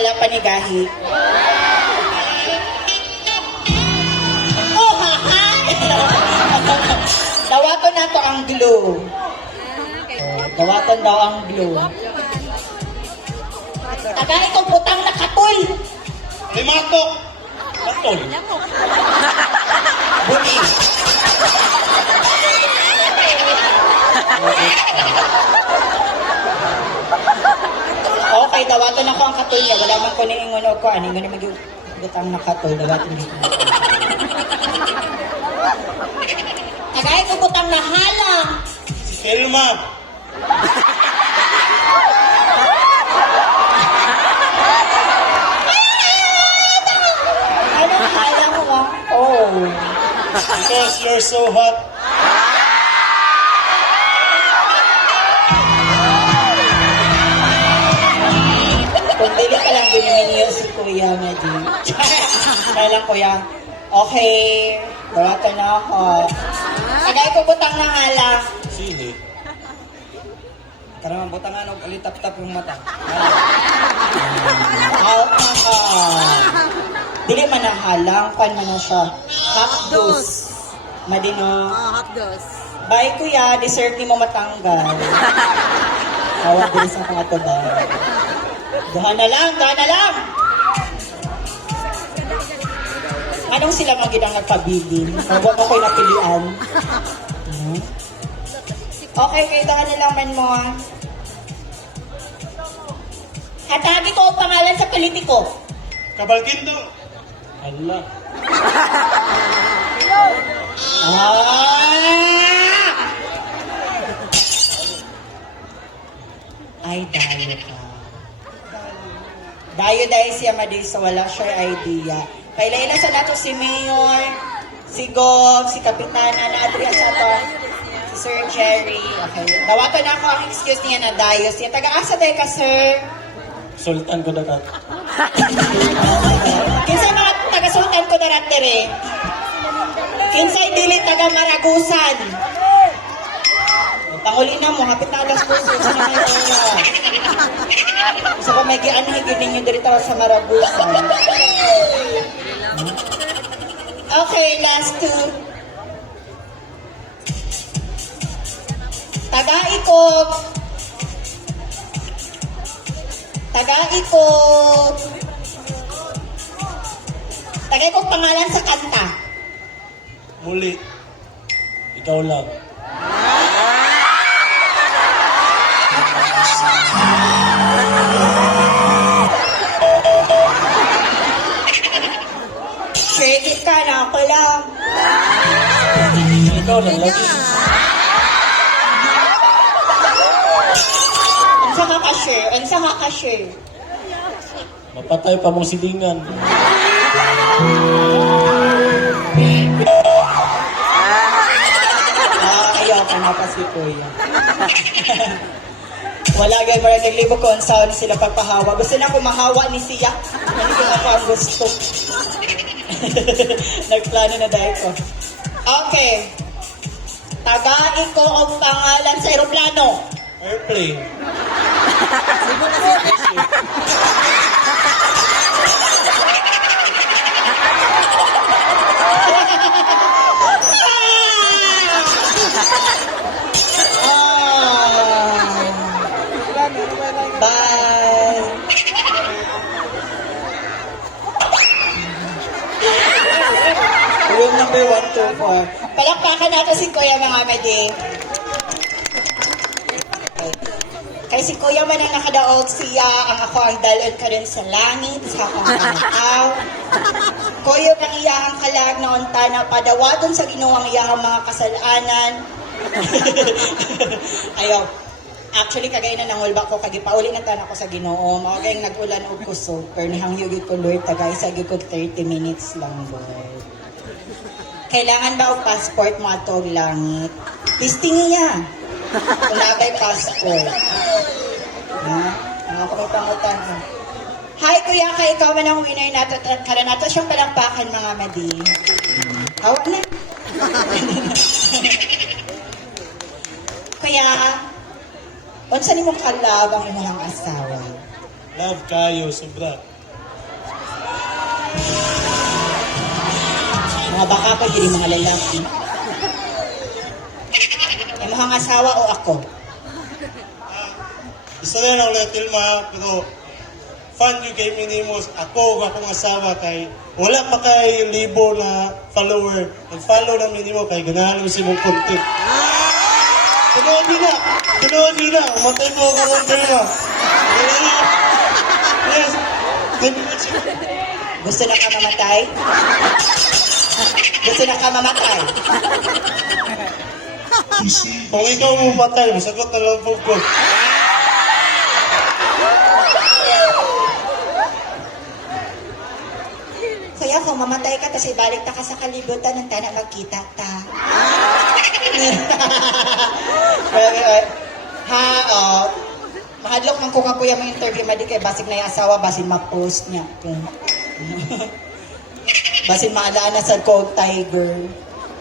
wala pa ni Gahi. Oh, ha, ha! Dawaton na to ang glue. Oh, dawaton daw ang glue. Tagay ko putang nakatoy. Limatok! Katol! Buni. Okay, dawaton ako ang katoy niya. Wala man ko ni ingon ko. Ano ingon ni magigutang na katoy. Dawaton dito. Tagay ko butang na halang. Si Selma! Ano halang mo? Oh. Because you're so hot. Kuya Medi. Kaya lang Kuya. Okay. Dawaton na ako. Tagay ko butang na halang. Sili. Karang butangan og alitap-tap yung mata. Out na ka. Dili man na halang. Pan man na siya. Hakdos. Madino. Ah, hot dos. Bye kuya. Deserve ni mo matanggal. Tawag din sa mga. Duha na lang. Duha na lang. Anong sila magidang nagpabilin? Huwag mo ko'y napilian. Hmm? Okay, kayo duha na lang man mo. ah. Hatagi ko ang pangalan sa politiko. Kabalgindo! Allah. Ah! Ay, dayo ka. Dayo dahil siya madi sa wala siya idea. Kailan na sa nato si Mayor, si Gov, si Kapitana, na Adria sa to, si Sir Jerry. Okay. Dawaton ako ang excuse niya na dayo siya. Taga-asa dahil ka, sir? Sultan ko dagat. Kinsay mga taga-sultan ko na ratere? Kinsay dili taga-maragusan? Panguli na mo, hapit na alas puso sa mga. Sa pa may gianhigin ninyo dito sa Maragusan. Okay, last two. Taga-ikot. Taga-ikot. Taga-ikot pangalan sa kanta. Muli. Ikaw lang. Lang lagi. Ang sama ka, share. Ang sama ka, share. Mapatay pa mong silingan. Ah, ayaw ka na pa si Kuya. Wala gay mara naglibo ko ang sound sila pagpahawa. Gusto na ako mahawa ni siya. Hindi ko ako ang gusto. Nagplano na dahil ko. Okay. Tagain ko ang pangalan sa aeroplano. Airplane. Ah. Mga medi. Kay si Kuya man ang nakadaog siya, ang ako ang dalon ka rin sa langit, sa akong panataw. Kuya kang iyahang kalag na unta na padawaton sa ginuwang iyahang mga kasalanan. Ayaw. Actually, kagay na nangulba ko, kagi pauli na tanan ko sa ginoo. Mga kayong nag-ulan og kuso, pero nihangyugid ko, Lord, tagay sa ko 30 minutes lang, Lord. Kailangan ba og passport mo ato langit? Testing niya. Kung nabay passport. Ha? Mga ko may pangutan. Hi, kuya, kay ikaw man ang winner nato. Kara nato siyang palampakan, mga madi. Hawa na. kuya, unsa ni mong kalab ang imong asawa? Love kayo, sobra. Mga baka ko, hindi mga lalaki. Mga asawa o ako? Isa ako na tilma, pero fan yung kay Minimos. Ako, akong asawa kay wala pa kay libo na follower. Nag-follow ng Minimo kay ganahan mo si mong content. Tunood din na! Tunood din na! Umatay mo ron kayo na! Yes! Gusto na ka mamatay? Gusto na ka mamatay? Kung ikaw mo patay, masagot na lang po ko. Kaya kung mamatay ka, tapos ibalik ta ka sa kalibutan, ng tana magkita ta. Grabe, eh. ha, oh. Mahadlok man ko kapuya mo interview, madi kay basig na yung asawa, basin ma-post niya. basin maalaana sa Cold Tiger.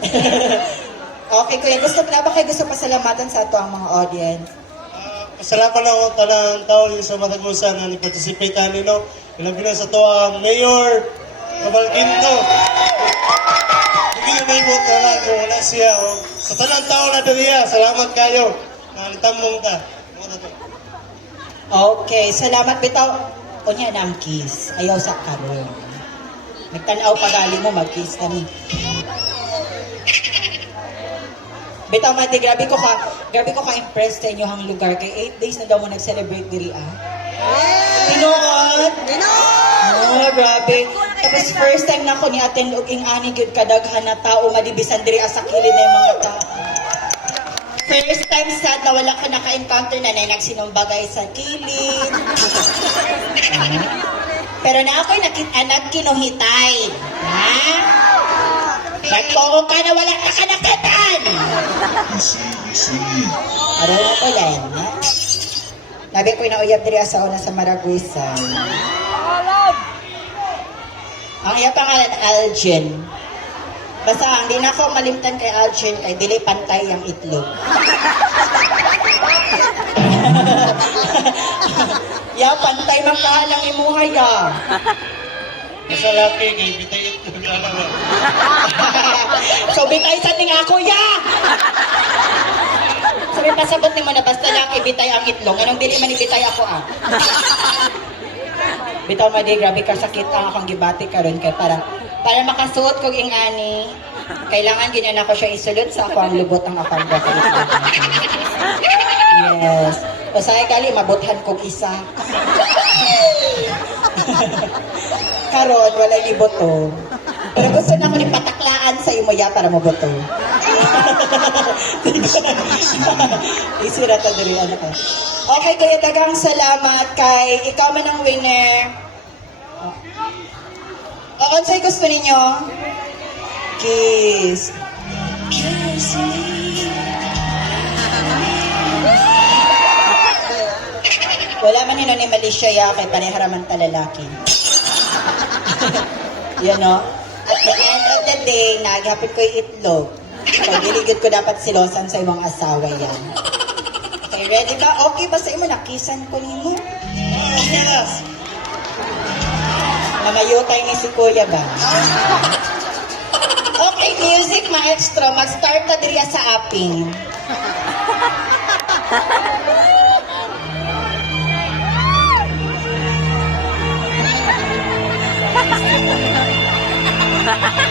okay, kuya, gusto na ba kayo gusto pasalamatan sa ato ang mga audience? Ah, Pasalamat ako talang tao yung sa Matagusan na nag-participate nino. Ilabi na sa to ang Mayor Cabalquinto. Hindi na may vote na kung wala siya. O, sa talang tao na daliya, salamat kayo. Nalitamong ka. Na. Okay, salamat bitaw. Unya na ang kiss. Ayaw sa karon. Nagtanaw pagali mo, mag-kiss kami. Bitaw mati, grabe ko ka, grabe ko ka-impress sa inyo ang lugar. Kay 8 days na daw mo nag-celebrate diri ah. Tinood! Oh, grabe. Tapos first time na ako ni attend og ing ani gyud kadaghan na tao madibisan diri ah, sa kilid na yung mga tao. First time sad na wala ka naka-encounter na na nagsinumbagay sa kilid. Pero na ako'y anak kinuhitay. Ha? Nagtuo ka na wala ka kanakatan. Araw ko yan. Ha? Nabi ko'y nauyab diri sa una sa Maraguisan. Ang iya pangalan, Aljen. Basta ang di na ako malimtan kay Aljen kay dili pantay ang itlog. ya, pantay man kahalang imuhay ya. Nasa laki, kay bitay ito. So bitay sa ning ako ya. Sabi pasabot ni mo na basta laki bitay ang itlog. Anong dili man ibitay ako ah. Bitaw ma di grabe ka sakit ang akong gibati karon kay para para makasuot kog ing ani kailangan ganyan ako siya isulod sa ako ang lubot ang akong. Yes. Usay kali mabuthan kog isa. Karon wala ni boto. Pero gusto na ako ni pataklaan sa imo ya para mo boto. Isura ta diri ano ka. Okay, kaya dagang salamat kay ikaw man ang winner. O, oh, unsay gusto ninyo? Kiss. Wala man nino ni Malaysia ya kay paneharaman ta lalaki. you know? At the end of the day, naghapit ko yung itlog. So, diligid ko dapat silosan sa imong asawa yan. Okay, ready ba? Okay ba sa imo? Nakisan ko nimo? Okay na. Namayutay ni si Kuya ba? Okay, music maestro. Mag-start ka sa aping. ha ha ha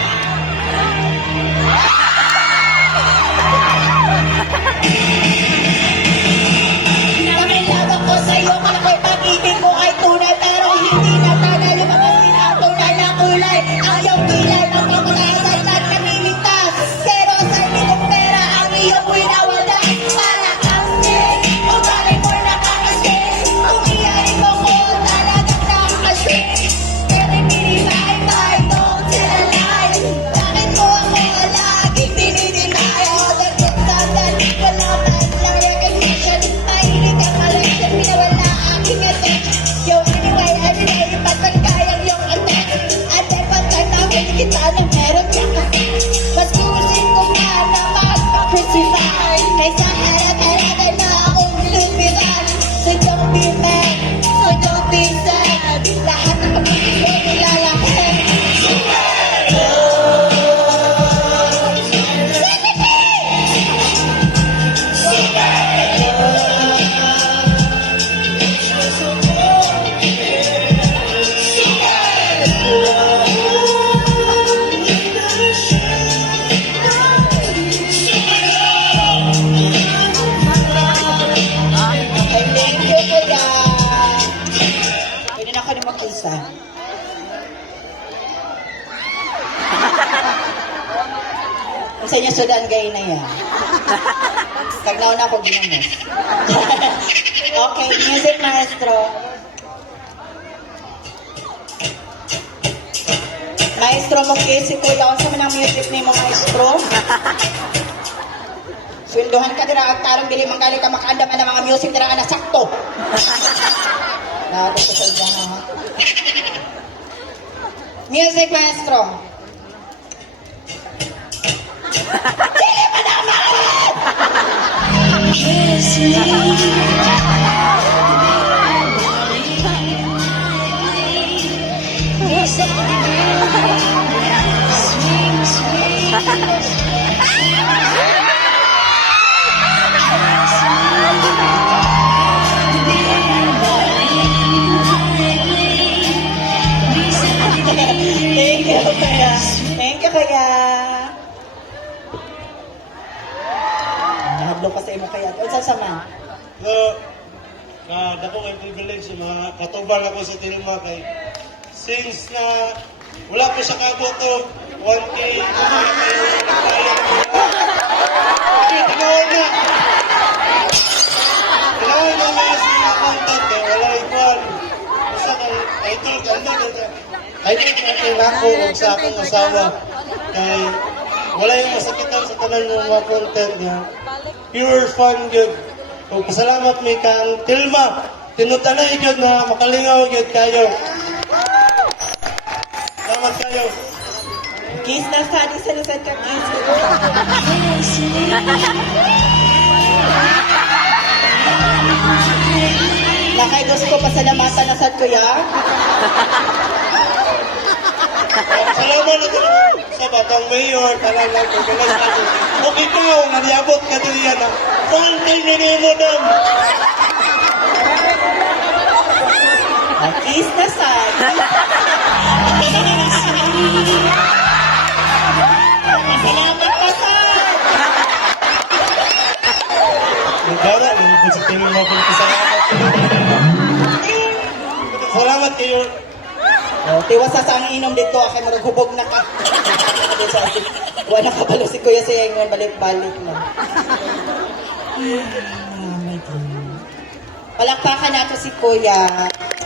gay na yan. Tagnaw na ako ginamos. okay, music maestro. Maestro mo si Kuya. Ano sa manang music ni mo, maestro? Sweldohan ka dira at tarong dili manggali ka makaandam ang mga music dira na sakto. Nato sa sa ha. Music maestro. Thank you, Kaya. Thank you, Kaya. Nahadlo pa sa imo kaya. Unsa sa man? So, na dako kay privilege mga katubang ako sa Tilma kay since na wala pa sa kaboto 1K nagbayad ko na tinawag na mga sila contact kay wala ikuan basta kay ka ano idol ka kay nako og sa akong asawa kay wala yung masakitan sa tanan ng mga content niya pure fun good ug pasalamat mi kang Tilma tinutanay gyud na makalingaw gyud kayo salamat kayo Kiss na sa di sa lisod ka kiss. Nakay gusto pasalamatan na sa kuya. Salamat na talaga sa batang mayor, talang lang kung galang natin. O ikaw, naniabot ka din yan, ah. Fante ni mo dam. Ah, Kiss na sa. Oh, tiwas sa sang inom dito, akay marughubog na ka. Wala ka balo si Kuya sa ingon, balik-balik na. Ah. Palakpakan nato si Kuya.